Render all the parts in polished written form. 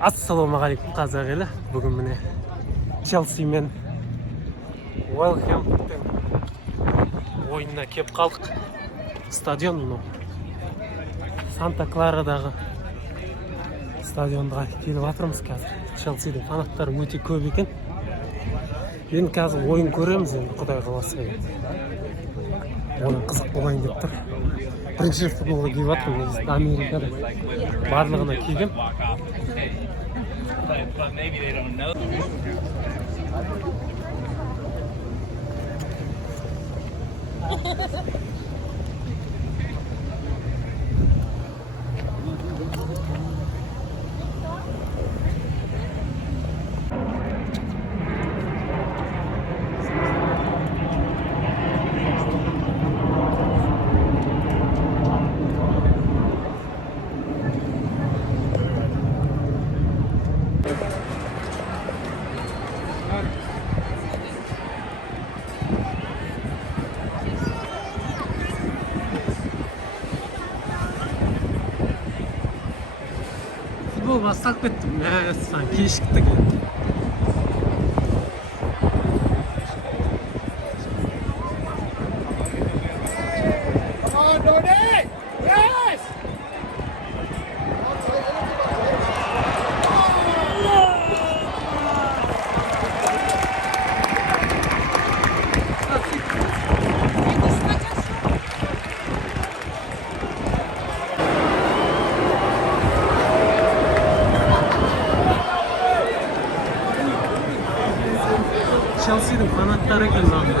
Ассалаумағалейкум қазақ елі. Бүгін міне Челси мен Уэлхэмптон ойынына кеп қалдық. Стадион мынау. Санта-Кларадағы стадионға келіп жатырмыз қазір. Челсидің фанаттары өте көп екен. Енді қазір ойын көреміз, енді Құдай қаласа. Ойын қызық болайын деп тұр. Бірінші футболға киіп жатырмын. Америкада барлығына кигем. But maybe they don't know. Futbol басталып кетті. Мәссаған кешіктік. Chelsea'nin fanatikleri geldi abi.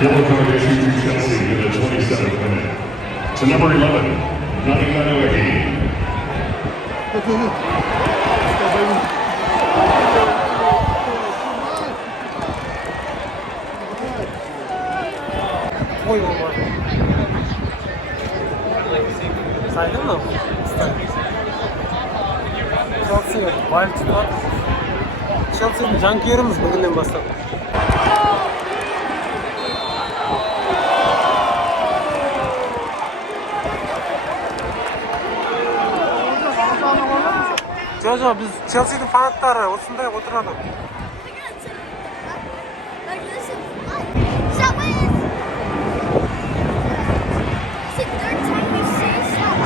Yellow card issued to Chelsea in the 27th minute. To number 11, Nottingham Forest. Oyun var. Saydın mı? Chelsea, Wildcard. Chelsea'nin jankilerimiz bugünden başladı. Jojo, biz Chelsea'nin fanatları osunda oturalım.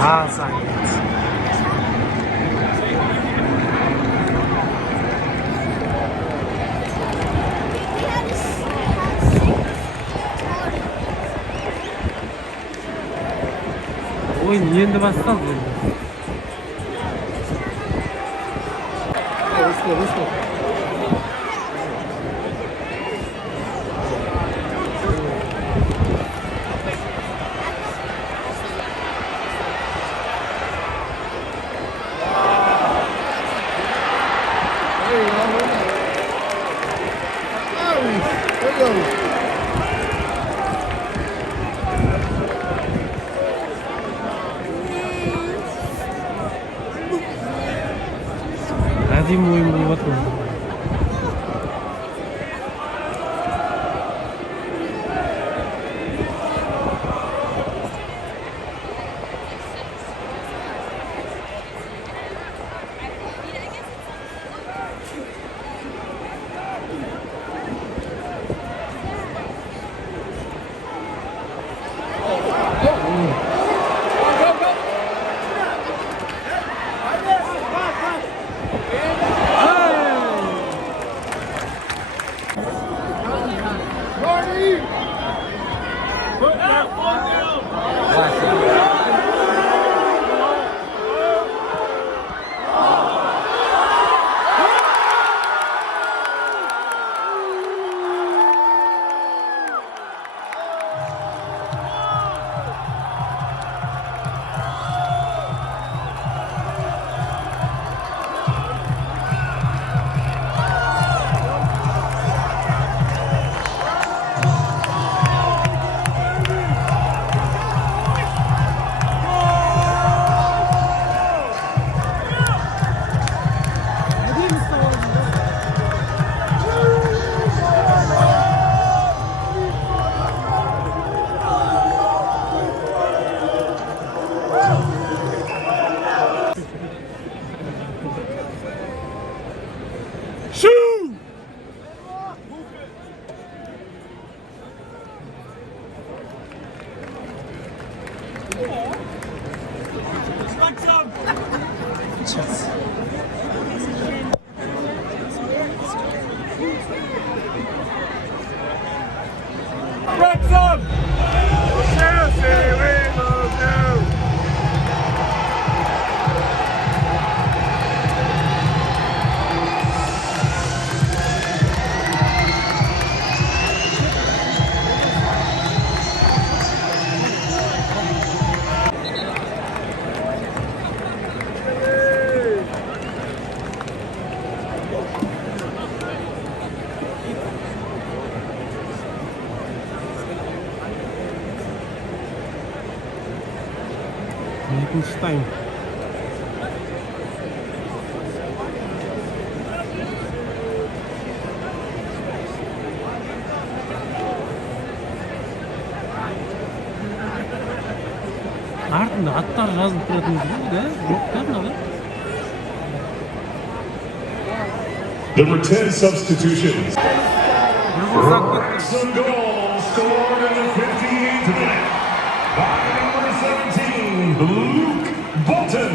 Ha, sen git. Oyun yendi başladı. Let's go. Әдемі ойын болып жатыр. Liechtenstein. Артында аттар жазылып тұратын да? Жоқ та мынада. There were 10 substitutions. Some goals scored in the 58th minute by number 17, Luke Bolton.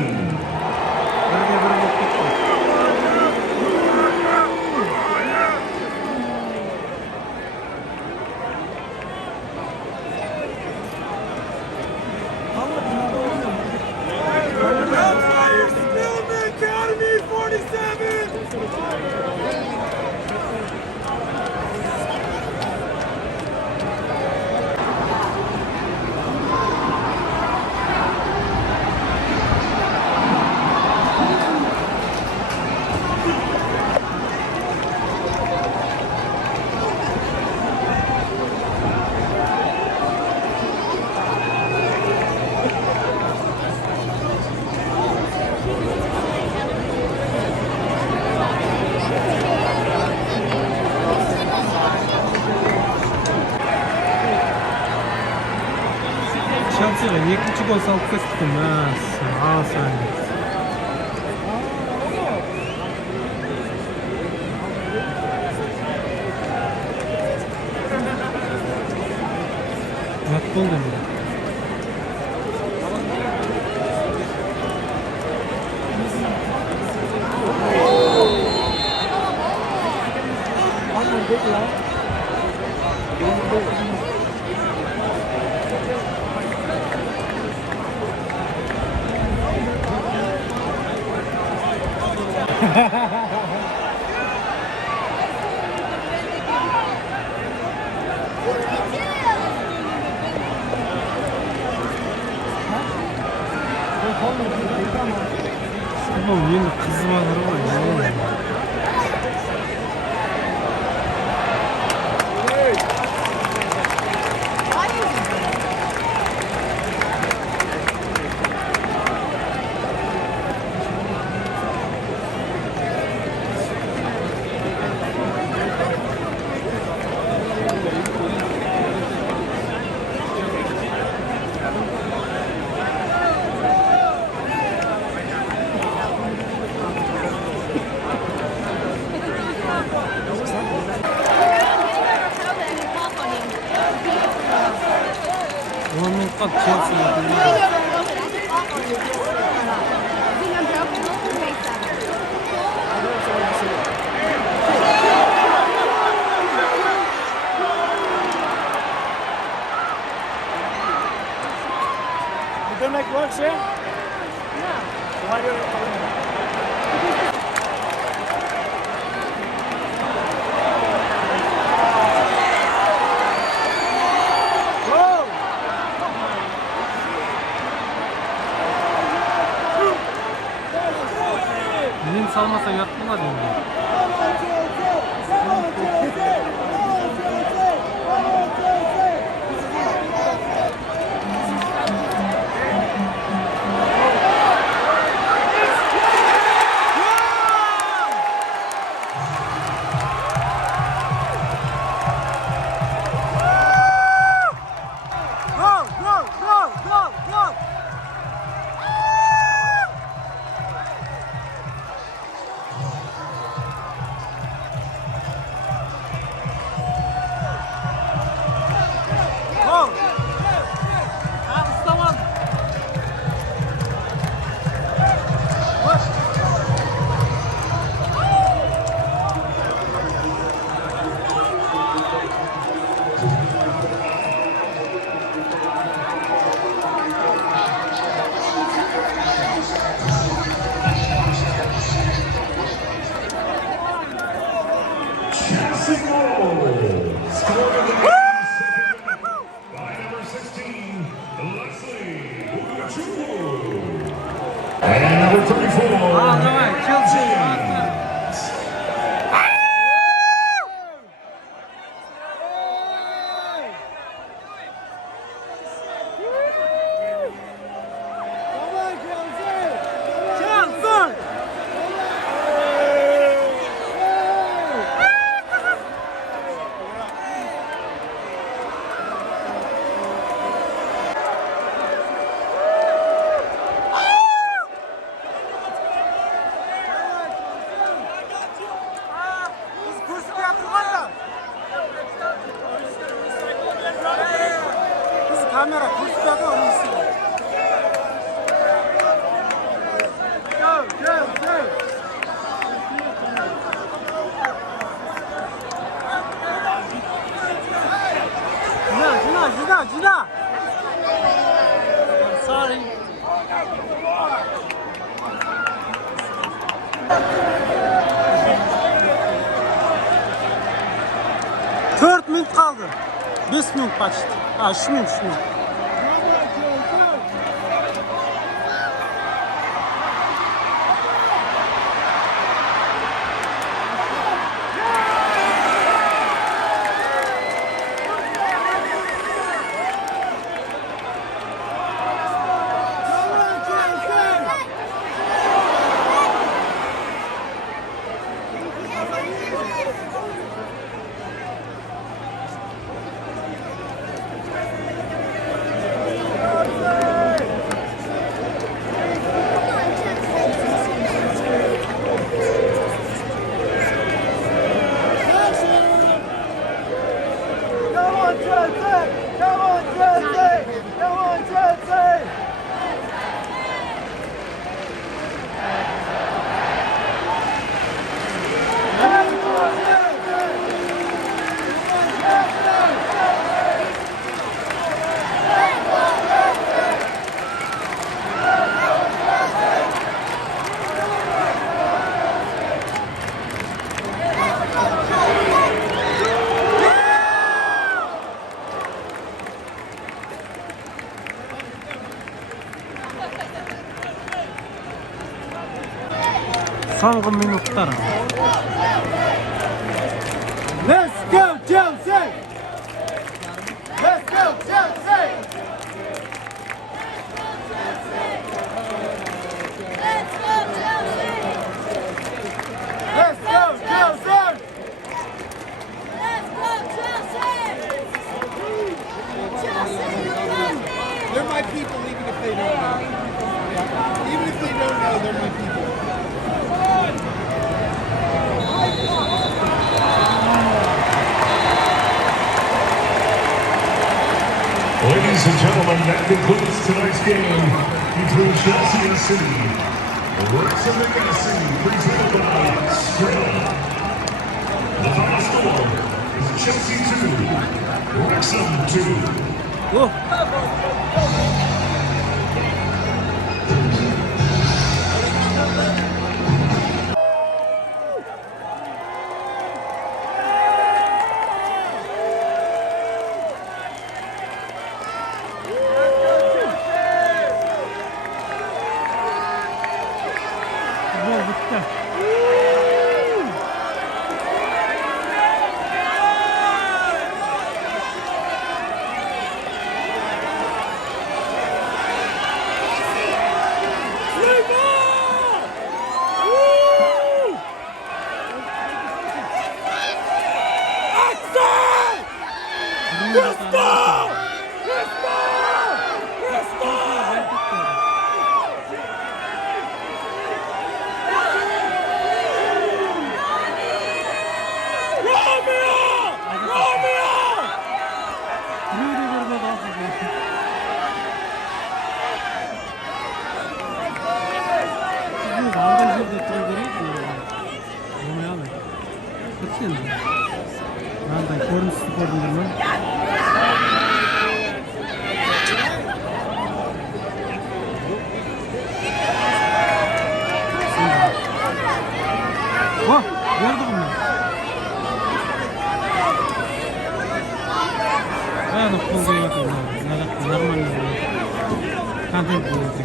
Chelsea'ga ikkinchi gol solib ketdimiz. Asan. Nima bo'ldi? Tamam, yeni kızmaları var ya. Onun kat Chelsea'ye. Don't make work, sir? No. Why do you... Men salmasa yattılar ya. And number 34. Давай, Chelsea. minut kaldı. 5 minut почти. 3 minut, 3 minut. Son minutlar. Let's go, Chelsea! Let's go, Chelsea! Let's go, Chelsea! They're my people, even if they don't know. Even if they don't know, they're my people. Ladies and gentlemen, that concludes tonight's game between Chelsea and City. Wrexham Legacy presented by Strata. The final score is Chelsea 2, Wrexham 2. Oh. Gol bitti. Oh, gördün mü? Надо ползать, надо нормально. Контент будет.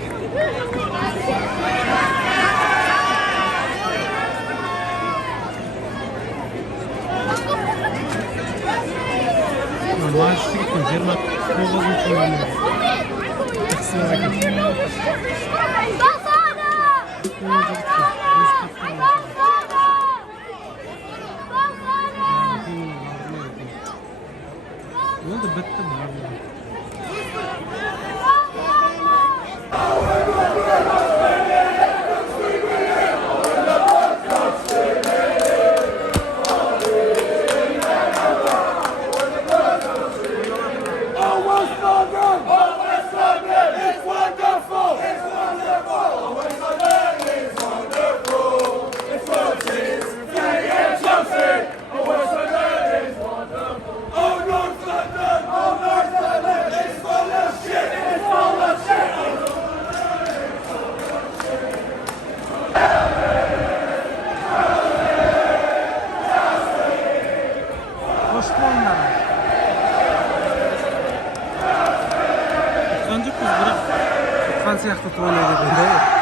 Мальчик, консерват, ползучий. Так oldu bitti mi abi? Hoş geldin. сыяктуу ойнойт экен да.